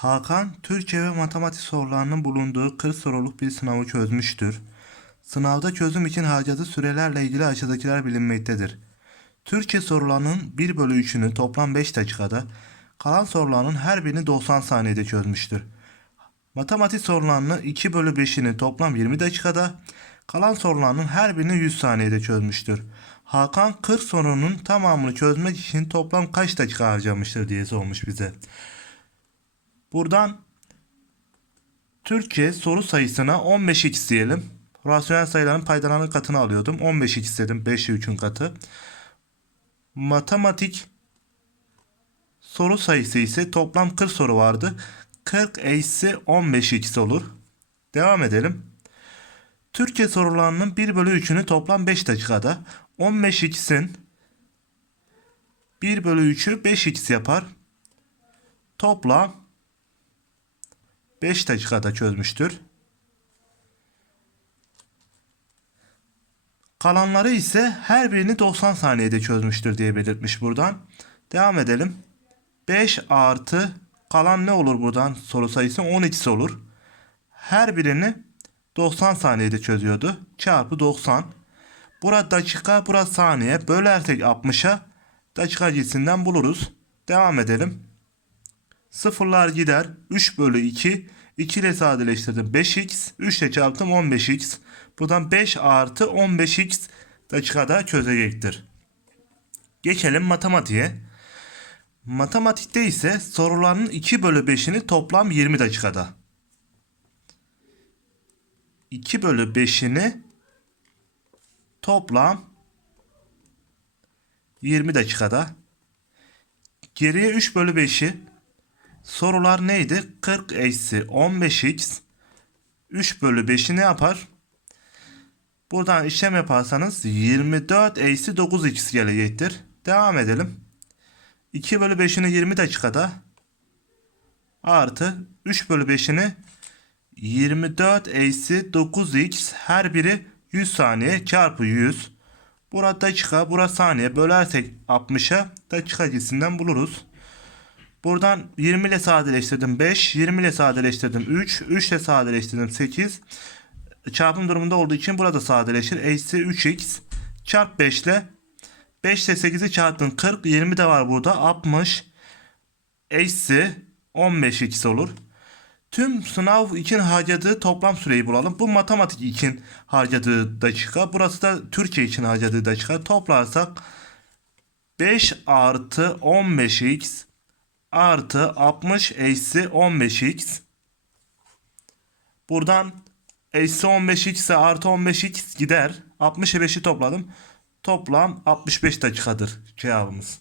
Hakan, Türkçe ve matematik sorularının bulunduğu 40 soruluk bir sınavı çözmüştür. Sınavda çözüm için harcadığı sürelerle ilgili aşağıdakiler bilinmektedir. Türkçe sorularının 1 bölü 3'ünü toplam 5 dakikada, kalan sorularının her birini 90 saniyede çözmüştür. Matematik sorularının 2 bölü 5'ini toplam 20 dakikada, kalan sorularının her birini 100 saniyede çözmüştür. Hakan 40 sorunun tamamını çözmek için toplam kaç dakika harcamıştır diye sormuş bize. Buradan Türkçe soru sayısına 15x diyelim. Rasyonel sayıların paydalarının katını alıyordum. 15x dedim. 5 ile 3'ün katı. Matematik soru sayısı ise toplam 40 soru vardı. 40 eksi 15x olur. Devam edelim. Türkçe sorularının 1 bölü 3'ünü toplam 5 dakikada. 15x'in 1 bölü 3'ü 5x yapar. Toplam 5 dakikada çözmüştür. Kalanları ise her birini 90 saniyede çözmüştür diye belirtmiş buradan. Devam edelim. 5 artı kalan ne olur buradan soru sayısı 12 olur. Her birini 90 saniyede çözüyordu. Çarpı 90. Burada dakika, burası saniye. Bölersek 60'a dakika cinsinden buluruz. Devam edelim. Sıfırlar gider. 3 bölü 2. 2 ile sadeleştirdim. 5x. 3 ile çarptım 15x. Buradan 5 artı 15x dakikada çözecektir. Geçelim matematiğe. Matematikte ise soruların 2 bölü 5'ini toplam 20 dakikada. 2 bölü 5'ini toplam 20 dakikada. Geriye 3 bölü 5'i Sorular neydi? 40 eksi 15x 3 bölü 5'i ne yapar? Buradan işlem yaparsanız 24 eksi 9x gelecektir. Devam edelim. 2 bölü 5'ini 20 dakikada artı 3 bölü 5'ini 24 eksi 9x her biri 100 saniye çarpı 100. Burada dakika, burası saniye bölersek 60'a dakika cinsinden buluruz. Buradan 20 ile sadeleştirdim 5, 20 ile sadeleştirdim 3, 3 ile sadeleştirdim 8. Çarpım durumunda olduğu için burada sadeleşir. Eksi 3x çarp 5 ile 5 ile 8'i çarptın 40, 20 de var burada 60 eksi 15x olur. Tüm sınav için harcadığı toplam süreyi bulalım. Bu matematik için harcadığı dakika. Burası da Türkçe için harcadığı dakika. Toplarsak 5 artı 15x artı 60 eksi 15x. Buradan eksi 15x ise artı 15x gider. 60'ı 5'i topladım. Toplam 65 dakikadır cevabımız.